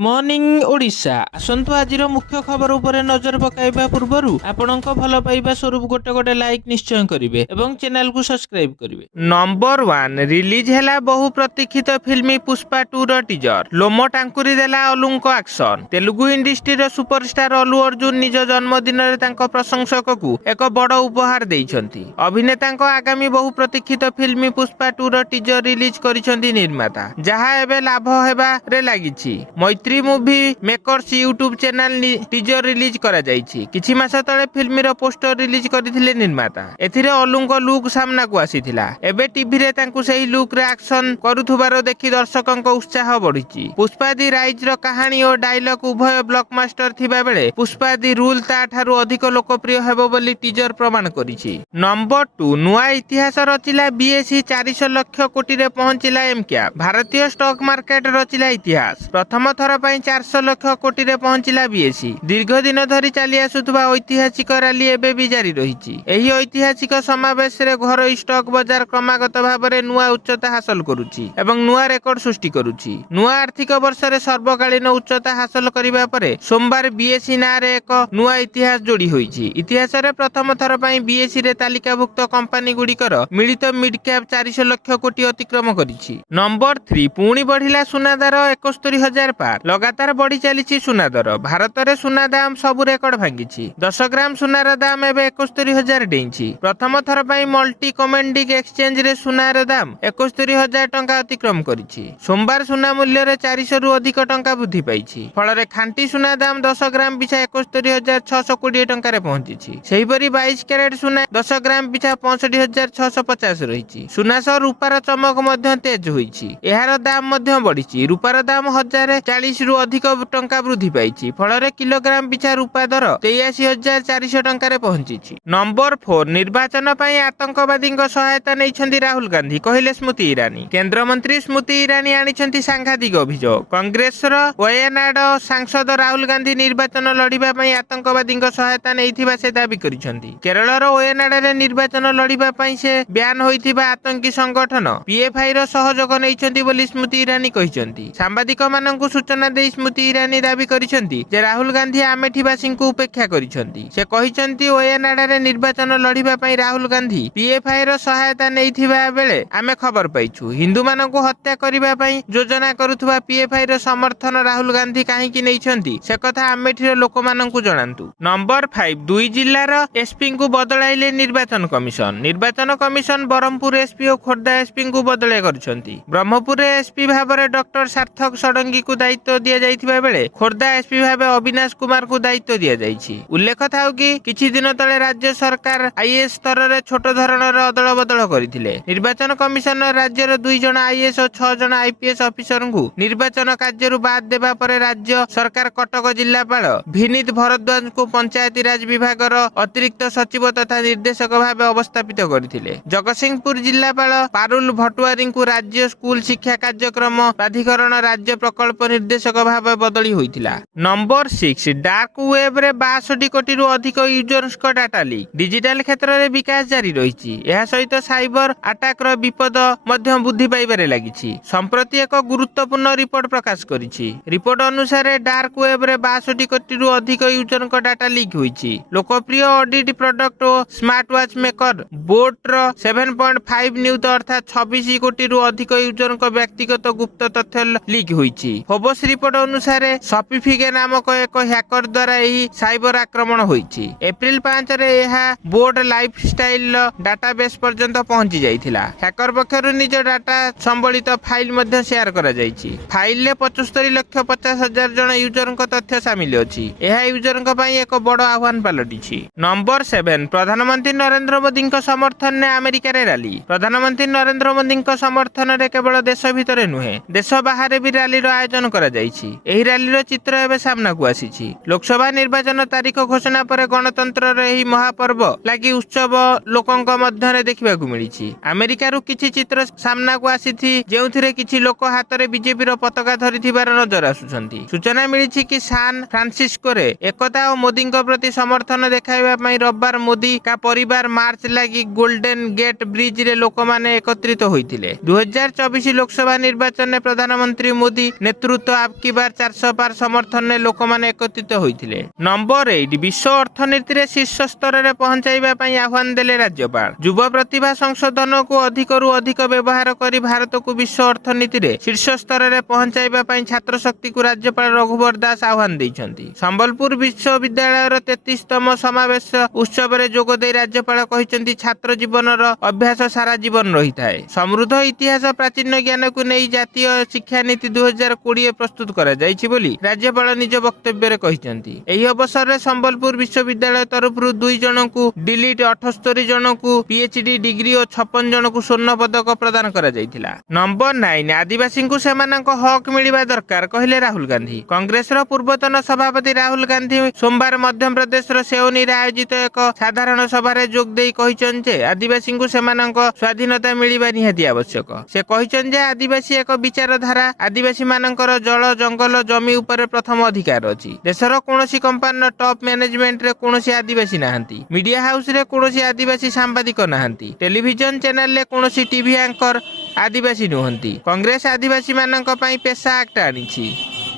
Morning Odisha आसंतु आजिर मुख्य खबर उपरे नजर पकाइबा पूर्वरु आपणक भल पाइबा स्वरूप गोटे गोटे लाइक निश्चय करिवे एवं चैनल को सब्सक्राइब करिवे। नंबर 1 रिलीज हैला बहु प्रतीक्षित फिल्म पुष्पा 2 रो टीजर। लोमो टांकुरी देला अलुंक एक्शन। तेलुगु इंडस्ट्री रो सुपरस्टार अलू अर्जुन निज जन्मदिन रे तांको प्रशंसक को एक बड़ उपहार देइछंती। अभिनेता आगामी बहु प्रतीक्षित फिल्म पुष्पा 2 रो टीजर रिलीज करिसंती निर्माता, जहा एबे लाभ हेबा रे लागिछि। मैत्री movie makers YouTube channel teaser release करा जाइछि। किछि मास तळे फिल्म रो पोस्टर रिलीज करथिले निर्माता। एथिरे अलुंक लुक सामना को आसीथिला। एबे टीवी रे तांकु सेही लुक रे एक्शन करूथुबारो देखि दर्शकक उत्साह बढ़िछि। पुष्पा दी राइज रो कहानी और डायलॉग उभय ब्लॉकबस्टर थिबा बेले पुष्पा दी रूल ता ठारू अधिक लोकप्रिय हेबो बोली टीजर प्रमाण करिछि। नंबर 2 नुआ इतिहास रचिला बीएसई 400 लाख कोटी रे पहुंचिला एमक्या। भारतीय स्टॉक मार्केट रचिला इतिहास। प्रथम थर 400 लाख कोटी रे पहुंचिला बीएसई। दीर्घ दिन धरी चली आसुथबा ऐतिहासिक रैली एबे भी जारी रहिछि। एही ऐतिहासिक समावेश रे घरोई स्टॉक बाजार क्रमागत भाबरे नुआ उच्चता हासिल करूछि एवं नुआ रेकर्ड सृष्टि करूछि। नुआ आर्थिक वर्ष रे सर्वकालीन उच्चता हासिल करिबा परे सोमवार बीएसई ना रे एक नुआ इतिहास जोड़ी होइछि। इतिहास रे प्रथम थर पई बीएसई रे तालिकाभुक्त कंपनी गुडीकर मिलित मिड कैप 400 लाख कोटी अतिक्रम करिछि। नंबर 3 पुणी बढ़िला सुना दर 71,000 पार। लगातार बढ़ी चली सुना दर। भारत में सुना दाम सबु रेकर्ड भांगी। 10 ग्राम सुनार दाम एवं 71,000 डेइछि। प्रथम थर पर मल्टी कमोडिटी एक्सचेंज रे सुनार दाम 71,000 टंका अतिक्रम करिछि। सोमवार सुना मूल्य रे 400 रु अधिक टंका वृद्धि पाइछि। फल खांटी सुना दाम 10 ग्राम पिछा 71,620 टंका रे पहुंची। सेहीपरि 22 कैरेट सुना 10 ग्राम पिछा 65,650 रहिछि। सुना सह रूपार चमक मध्य तेज होइछि। एहार दाम मध्य बढ़िछि। रूपार दाम 1040 रु अधिक टंका वृद्धि पाइछि। फल किलोग्राम पिछा रूपा दर 83,400 टंका रे पहुंची। नंबर 4 निर्वाचन पई आतंकवादी सहायता नैछंती राहुल गांधी, कहिले स्मृति ईरानी। केंद्र मंत्री स्मृति ईरानी आनिछंती सांघातिक अभियोग। कांग्रेस रो वयनाड सांसद राहुल गांधी निर्वाचन लड़िबा पई आतंकवादी सहायता नैथिबा से दाबी करिछंती। केरल रो वयनाड रे निर्वाचन लड़िबा पई से ब्यान होइथिबा आतंकी संगठन पीएफआई रो सहयोग नैछंती बोली स्मृति ईरानी कहिछंती। सांबादिक माननकु सूचना दे स्मृति ईरानी दाबी करिसेंती जे राहुल गांधी आमेठीवासी को उपेक्षा करिसेंती। से कहिसेंती ओएनाडा रे निर्वाचन लड़िबा पई राहुल गांधी पीएफआई रो सहायता नैथिबा बेले आमे खबर पाइछु। हिंदू माननकु हत्या करिबा पई योजना करुथबा पीएफआई रो समर्थन राहुल गांधी काहेकि नैछंती से कथा आमेठीर लोक माननकु जणांतु। नंबर 5 दुई जिल्लार एसपी को बदलाइले निर्वाचन कमिशन। निर्वाचन कमिशन बरहमपुर एसपी और खोर्धा एसपी को बदलाइ करछंती। ब्रह्मपुर एसपी भाबरे डॉक्टर सार्थक षडंगी को दायित्व दिया जाइथिबा बेले खोर्धा एसपी भाबे अविनाश कुमार को दायित्व दिया जाइछि। उल्लेख थाउ कि किछि दिन तळे राज्य सरकार आईएएस स्तर रे छोट धरणर अदल बदल करिथिले। निर्वाचन कमिशन राज्यर 2 जण आईएएस और 6 जण आईपीएस अफिसर को निर्वाचन कार्यरु बाद देबा परे राज्य सरकार कटक जिल्लापाल विनीत भरद्वाज को पंचायती राज विभागर अतिरिक्त सचिव तथा निर्देशक भाबे अवस्थापित करिथिले। जगतसिंहपुर जिल्लापाल पारुल भटुआरी को राज्य स्कूल शिक्षा कार्यक्रम प्राधिकरण राज्य प्रकल्प निर्देशक भाव बदली होइथिला। नंबर 6 डार्क वेब रे 62 कोटी रु अधिक यूजर्स को डाटा लीक। डिजिटल क्षेत्र रे विकास जारी रहिछि। एहा सहित साइबर अटैक रो विपद मध्य वृद्धि पाइबारे लागिछि। संप्रति एक गुरुत्वपूर्ण रिपोर्ट प्रकाश करिछि। रिपोर्ट अनुसार डार्क वेब रे 62 कोटी रु अधिक यूजर को डाटा लीक होइछि। लोकप्रिय ऑडिट प्रोडक्ट और स्मार्ट वॉच मेकर बोट रो 7.5 न्यूज अर्थात 26 कोटी रु अधिक यूजर को व्यक्तिगत गुप्त तथ्य लीक होइछि। फोबस रिपोर्ट अनुसार सॉपिफिके नामक एक हैकर द्वारा यही साइबर आक्रमण होइछि। एप्रिल 5 रे यह बोर्ड लाइफस्टाइल डाटाबेस पर्यंत पहुंची जाइथिला। हैकर पक्षरु निज डाटा संबलित फाइल मध्ये शेयर करा जाइछि। फाइल ले 75,50,000 जन यूजर को तथ्य शामिल अछि। एहा यूजर को पई एक बड़ आह्वान पलटिछि। नंबर 7 प्रधानमंत्री नरेंद्र मोदी को समर्थन ने अमेरिका रे रैली। प्रधानमंत्री नरेंद्र मोदी को समर्थन रे केवल देश भितरे नुहे देश बाहर भी रैली आयोजन करा जाइछि। एही रैली चित्र एवं सामना को आसीछि। लोकसभा निर्वाचन तारीख घोषणा पर गणतंत्र एही महापर्व लगी उत्सव लोकंक मध्य देखा मिली। अमेरिकार किछि चित्र सामना को आसीथि जेउथिरे किछि लोक हाथ में बीजेपी पताका धरिथिबार नजर आसुछंती। सूचना मिली कि सान फ्रांसिस्को रे एकता और मोदी प्रति समर्थन देखाइबा पई रविवार मोदी का परिवार मार्च लगी गोल्डन गेट ब्रिज रे लोक माने एकत्रित होइथिले। 2024 लोकसभा निर्वाचन में प्रधानमंत्री मोदी नेतृत्व ଆବକି ବାର୍ 400 ପାର୍ ସମର୍ଥନରେ ଲୋକମାନେ ଏକତ୍ରିତ ହୋଇଥିଲେ। ନମ୍ବର 8 ବିଶ୍ୱ ଅର୍ଥନୀତିରେ ଶୀର୍ଷ ସ୍ତରରେ ପହଞ୍ଚାଇବା ପାଇଁ ଆହ୍ୱାନ ଦେଲେ ରାଜ୍ୟପାଳ। ଯୁବ ପ୍ରତିଭା ସଂଶୋଧନକୁ ଅଧିକରୁ ଅଧିକ ବ୍ୟବହାର କରି ଭାରତକୁ ବିଶ୍ୱ ଅର୍ଥନୀତିରେ ଶୀର୍ଷ ସ୍ତରରେ ପହଞ୍ଚାଇବା ପାଇଁ ଛାତ୍ରଶକ୍ତିକୁ ରାଜ୍ୟପାଳ ରଘୁବର ଦାସ ଆହ୍ୱାନ ଦେଇଛନ୍ତି। ସମ୍ବଲପୁର ବିଶ୍ୱବିଦ୍ୟାଳୟର 33ତମ ସମାବେଶ ଉତ୍ସବରେ ଯୋଗ ଦେଇ ରାଜ୍ୟପାଳ କହିଛନ୍ତି ଛାତ୍ର ଜୀବନର ଅଭ୍ୟାସ ସାରା ଜୀବନ ରହିଥାଏ। ସମୃଦ୍ଧ ଇତିହାସ ପ୍ରାଚୀନ ଜ୍ଞାନକୁ ନେଇ ଜାତୀୟ ଶିକ୍ଷାନୀତି 2020 ପ୍ରସ୍ତୁତ କରାଯାଇଛି ବୋଲି ରାଜ୍ୟପାଳ ନିଜ ବକ୍ତବ୍ୟରେ କହିଛନ୍ତି। ଏହି ଅବସରରେ ସମ୍ବଲପୁର ବିଶ୍ୱବିଦ୍ୟାଳୟ ତରଫରୁ 2 ଜଣଙ୍କୁ ଡିଲିଟ୍, 78 ଜଣଙ୍କୁ ପିଏଚ୍ଡି ଡିଗ୍ରୀ ଓ 56 ଜଣଙ୍କୁ ସ୍ୱର୍ଣ୍ଣ ପଦକ ପ୍ରଦାନ କରାଯାଇଥିଲା। ନମ୍ବର 9 ଆଦିବାସୀଙ୍କୁ ସେମାନଙ୍କ ହକ୍ ମିଳିବା ଦରକାର କହିଲେ ରାହୁଲ ଗାନ୍ଧୀ। କଂଗ୍ରେସର ପୂର୍ବତନ ସଭାପତି ରାହୁଲ ଗାନ୍ଧୀ ସୋମବାର ମଧ୍ୟପ୍ରଦେଶର ସେଓନିରେ ଆୟୋଜିତ ଏକ ସାଧାରଣ ସଭାରେ ଯୋଗ ଦେଇ କହିଛନ୍ତି ଯେ ଆଦିବାସୀଙ୍କୁ ସେମାନଙ୍କ ସ୍ୱାଧୀନତା ମିଳିବା ନିହାତି ଆବଶ୍ୟକ। ସେ କହିଛନ୍ତି ଯେ ଆଦିବାସୀ ଏକ ବିଚାରଧାରା। ଆଦିବାସୀମାନଙ୍କର ଜଳ, ଜଙ୍ଗଲ, ଜମି ଉପରେ ପ୍ରଥମ ଅଧିକାର ଅଛି। ଦେଶର କୌଣସି କମ୍ପାନୀର ଟପ୍ ମ୍ୟାନେଜମେଣ୍ଟରେ କୌଣସି ଆଦିବାସୀ ନାହାନ୍ତି। ମିଡିଆ ହାଉସରେ କୌଣସି ଆଦିବାସୀ ସାମ୍ବାଦିକ ନାହାନ୍ତି। ଟେଲିଭିଜନ ଚ୍ୟାନେଲରେ କୌଣସି ଟିଭି ଆଙ୍କର ଆଦିବାସୀ ନୁହନ୍ତି। କଂଗ୍ରେସ ଆଦିବାସୀମାନଙ୍କ ପାଇଁ ପେସା ଆକ୍ଟ ଆଣିଛି।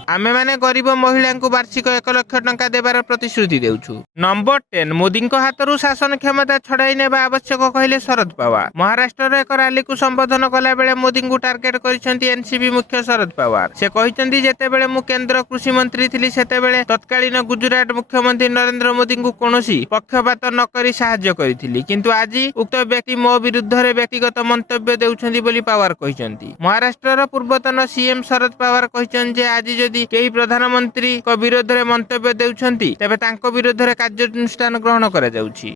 ଆମେମାନେ ଗରିବ ମହିଳାଙ୍କୁ ବାର୍ଷିକ 1 ଲକ୍ଷ ଟଙ୍କା ଦେବାର ପ୍ରତିଶ୍ରୁତି ଦେଉଛୁ। ନମ୍ବର 10 ମୋଦିଙ୍କ ହାତରୁ ଶାସନ କ୍ଷମତା ଛଡାଇ ନେବା ଆବଶ୍ୟକ କହିଲେ ଶରଦ ପାୱାର। ମହାରାଷ୍ଟ୍ରର ଏକ ରାଲିକୁ ସମ୍ବୋଧନ କଲାବେଳେ ମୋଦିଙ୍କୁ ଟାର୍ଗେଟ କରିଛନ୍ତି ଏନସିପି ମୁଖ୍ୟ ଶରଦ ପାୱାର। ସେ କହିଛନ୍ତି ଯେତେବେଳେ ମୁଁ କେନ୍ଦ୍ର କୃଷି ମନ୍ତ୍ରୀ ଥିଲି ସେତେବେଳେ ତତ୍କାଳୀନ ଗୁଜରାଟ ମୁଖ୍ୟମନ୍ତ୍ରୀ ନରେନ୍ଦ୍ର ମୋଦିଙ୍କୁ କୌଣସି ପକ୍ଷପାତ ନ କରି ସାହାଯ୍ୟ କରିଥିଲି, କିନ୍ତୁ ଆଜି ଉକ୍ତ ବ୍ୟକ୍ତି ମୋ ବିରୁଦ୍ଧରେ ବ୍ୟକ୍ତିଗତ ମନ୍ତବ୍ୟ ଦେଉଛନ୍ତି ବୋଲି ପାୱାର କହିଛନ୍ତି। ମହାରାଷ୍ଟ୍ରର ପୂର୍ବତନ ସିଏମ ଶରଦ ପାୱାର କହିଛନ୍ତି ଯେ ଆଜି ଯଦି କେହି ପ୍ରଧାନମନ୍ତ୍ରୀଙ୍କ ବିରୋଧରେ ମନ୍ତବ୍ୟ ଦେଉଛନ୍ତି ତେବେ ତାଙ୍କ ବିରୋଧରେ କାର୍ଯ୍ୟାନୁଷ୍ଠାନ ଗ୍ରହଣ କରାଯାଉଛି।